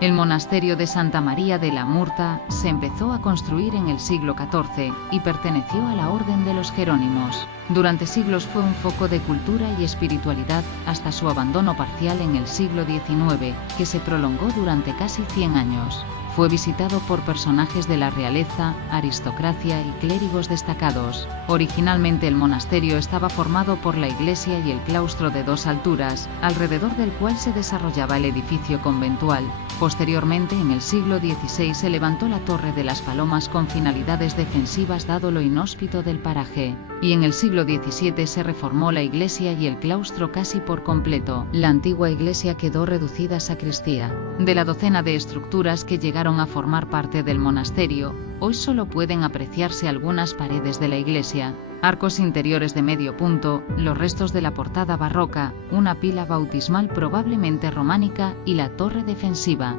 El monasterio de Santa María de la Murta se empezó a construir en el siglo XIV y perteneció a la Orden de los Jerónimos. Durante siglos fue un foco de cultura y espiritualidad hasta su abandono parcial en el siglo XIX, que se prolongó durante casi 100 años. Fue visitado por personajes de la realeza, aristocracia y clérigos destacados. Originalmente el monasterio estaba formado por la iglesia y el claustro de 2 alturas, alrededor del cual se desarrollaba el edificio conventual. Posteriormente, en el siglo XVI se levantó la Torre de las Palomas con finalidades defensivas dado lo inhóspito del paraje, y en el siglo XVII se reformó la iglesia y el claustro casi por completo. La antigua iglesia quedó reducida a sacristía. De la docena de estructuras que llegaron a formar parte del monasterio, hoy solo pueden apreciarse algunas paredes de la iglesia, arcos interiores de medio punto, los restos de la portada barroca, una pila bautismal probablemente románica y la torre defensiva.